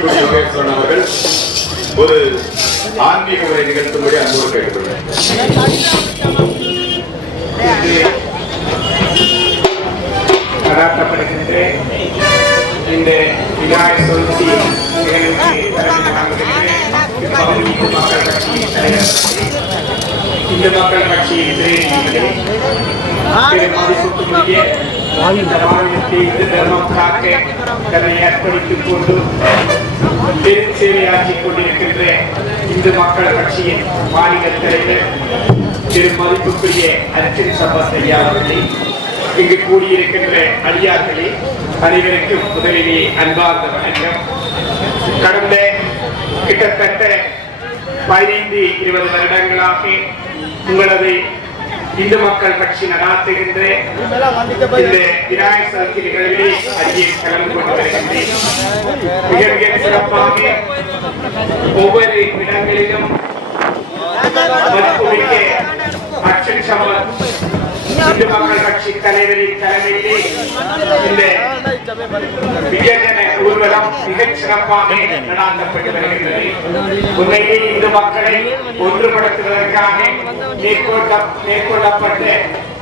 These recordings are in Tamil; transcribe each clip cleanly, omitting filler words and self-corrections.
அவர்கள் ஒரு ஆன்மீக உரை நிகழ்த்தும்படி அன்போடு கேட்டுக்கொள்கிறேன். நடாத்தப்படுகின்ற இந்த விநாயகர் சதுர்த்தி இந்து மக்கள் கட்சியின் இந்து தர்மம் காக்க தன்னை ஏற்படுத்திக் கொண்டு சேவையாற்றிக் கொண்டிருக்கின்ற இந்து மக்கள் கட்சியின் மாநில தலைவர் திரு மதிப்புக்குரிய அர்ச்சன் சம்பத் ஐயா அவர்களே, இங்கு கூடியிருக்கின்ற அடியார்களே, அனைவருக்கும் முதலிலே அன்பார்ந்த வணக்கம். கடந்த கிட்டத்தட்ட 15-20 வருடங்களாக உங்களது இந்து மக்கள் கட்சி நடாத்துகின்ற இந்த விநாயகர் சதுர்த்தி நிகழ்விலே அடியே கலந்து கொண்டு வருகின்றேன். மிக மிக சிறப்பாக ஒவ்வொரு இடங்களிலும் மதிப்புமிக்க அர்ச்சன் சம்பத் இந்து மக்கள் கட்சி தலைவரின் தலைமையிலே இந்த விஜயஜன ஊர்வலம் மிகச் சிறப்பாக நடாத்தப்பட்டு வருகின்றது. உண்மையிலே இந்து மக்களை ஒன்றுபடுத்துவதற்காக மேற்கொள்ளப்பட்ட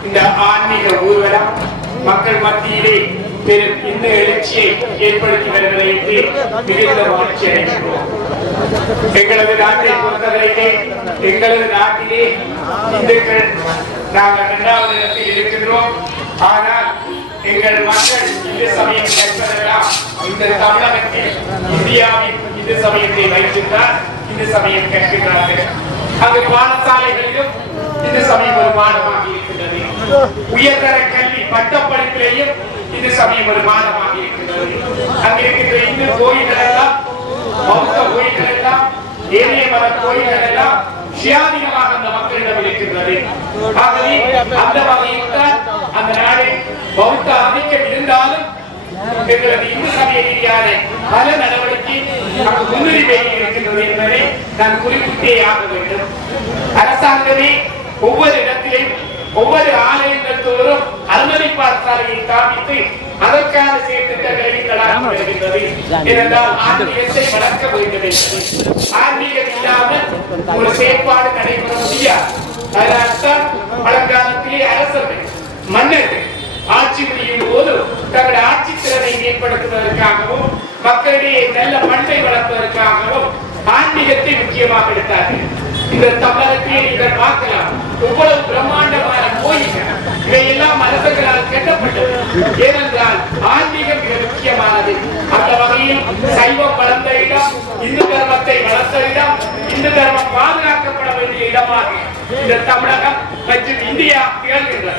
இந்த ஆன்மீக ஊர்வலம் மக்கள் மத்தியிலே பெரும் இந்த எழுச்சியை ஏற்படுத்தி வருவதை மிகுந்த மகிழ்ச்சி அடைகின்றோம். எங்களது நாட்டை பொறுத்தவரையிலே எங்களது நாட்டிலே இந்துக்கள் நாங்கள் 2வது இடத்தில் இருக்கின்றோம். ஆனால் எங்கள் மக்கள் இந்து சமயம் கேட்பதெல்லாம் இந்த தமிழகத்தில் இந்தியாவின் இந்து சமயத்தை வைத்திருந்தால் இந்து சமயம் கேட்கின்றார்கள். அங்கு பாடசாலைகளிலும் இந்து சமயம் ஒரு பாடமாக இருக்கின்றது. உயர்தர கல்வி பட்டப்படிப்பிலேயும் இந்து சமயம் ஒரு பாடமாக இருக்கின்றது. அங்கு இருக்கின்ற இந்து கோயில்கள் எல்லாம், பௌத்த கோயில்கள் எல்லாம், ஏனைய மத கோயில்கள் எல்லாம் சுயாதீனமாக அந்த மக்களிடம் இருக்கின்றது. ஆகவே அந்த வகையில் தான் அந்த நாடு பௌத்த ஆதிக்கம் இருந்தாலும் எங்களது இந்து சமய ரீதியான பல நடவடிக்கை முன்னுரிமை இருக்கின்றது என்பதை நான் குறிப்பிட்டே ஆக வேண்டும். அரசாங்கமே ஒவ்வொரு இடத்திலும் ஒவ்வொரு ஆலயங்கள் தோறும் அனுமதி பாடசாலையை காமித்து அதற்கான செயற்திட்டங்களை வருகின்றது. ஏனென்றால் ஆன்மீகத்தை வளர்க்க வேண்டும் என்பது ஆன்மீகம் இல்லாமல் ஒரு செயற்பாடு நடைபெற முடியாது. அதனால்தான் பழங்காலத்திலே அரசர்கள் மன்னர்கள் ஆட்சி புரியும் போது தங்களுடைய ஆட்சி திறனை மேம்படுத்துவதற்காகவும் மக்களிடையே நல்ல பண்பை வளர்ப்பதற்காகவும் ஆன்மீகத்தை முக்கியமாக எடுத்தார்கள். இந்த தமிழகத்தை நீங்கள் பார்க்கலாம், எவ்வளவு பிரம்மாண்டமான கோயில்கள் இவையெல்லாம் அரசர்களால் கட்டப்பட்டது. ஏனென்றால் ஆன்மீகம் மிக முக்கியமானது. அந்த வகையில் சைவம் வளர்ந்த இடம், இந்து தர்மத்தை வளர்த்த இடம், இந்து தர்மம் பாதுகாக்கப்பட வேண்டிய இடமாக இந்த தமிழகம் மற்றும் இந்தியா திகழ்கின்றன.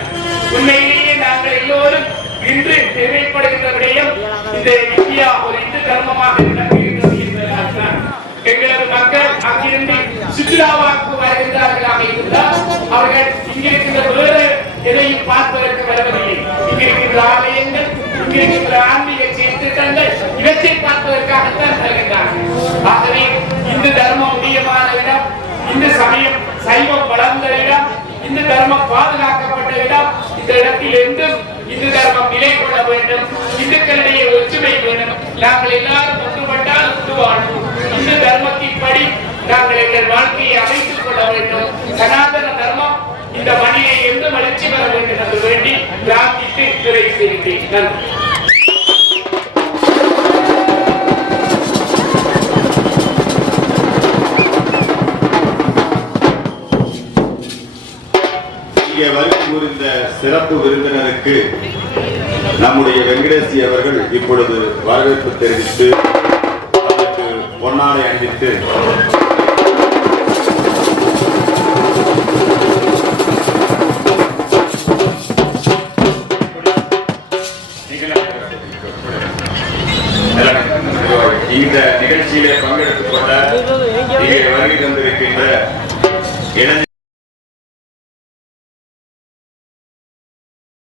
உண்மையிலேயே நாங்கள் எல்லோரும் இன்று தேவைப்படுகின்ற விடயம் இந்த இந்தியா ஒரு இந்து தர்மமாக விளங்குகின்றது என்பதனால் எங்களது மக்கள் அங்கிருந்து சுற்றுலாவாக்கு வருகின்றார்களாக இருந்தால் அவர்கள் இங்கிருக்கின்ற வேறு எதையும் பார்ப்பதற்கு வருவதில்லை. இங்கிருக்கின்ற ஆலயங்கள், இங்கிருக்கின்ற ஆன்மீக செயற்திட்டங்கள் இவற்றை பார்ப்பதற்காகத்தான் வருகின்றார்கள். ஆகவே இந்து தர்மம் முக்கியமான இடம், இந்து சமயம் சைவம் வளர்ந்த இடம், இந்து தர்மம் பாதுகாக்கப்பட்ட இடம். இந்த இடத்தில் என்றும் இந்து தர்மம் நிலை கொள்ள வேண்டும். இந்துக்களிடையே ஒற்றுமை வேண்டும். நாங்கள் எல்லாரும் ஒன்றுபட்டால் வாழ்வோம். இந்து தர்மத்தின் படி நாங்கள் எங்கள் வாழ்க்கையை அமைத்துக் கொள்ள வேண்டும். சனாதன தர்மம் இந்த மணியை எந்த வளர்ச்சி பெற வேண்டும் என்று வேண்டி பிரார்த்தித்து நிறைவு செய்கின்றேன். நன்றி. இங்கே வருகை புரிந்த சிறப்பு விருந்தினருக்கு நம்முடைய வெங்கடேசி அவர்கள் இப்பொழுது வரவேற்பு தெரிவித்து அவருக்கு பொன்னாடை அணிவித்து இந்த நிகழ்ச்சியிலே பங்கெடுத்துக் கொண்ட இங்கே வருகை தந்திருக்கின்ற இளைஞர்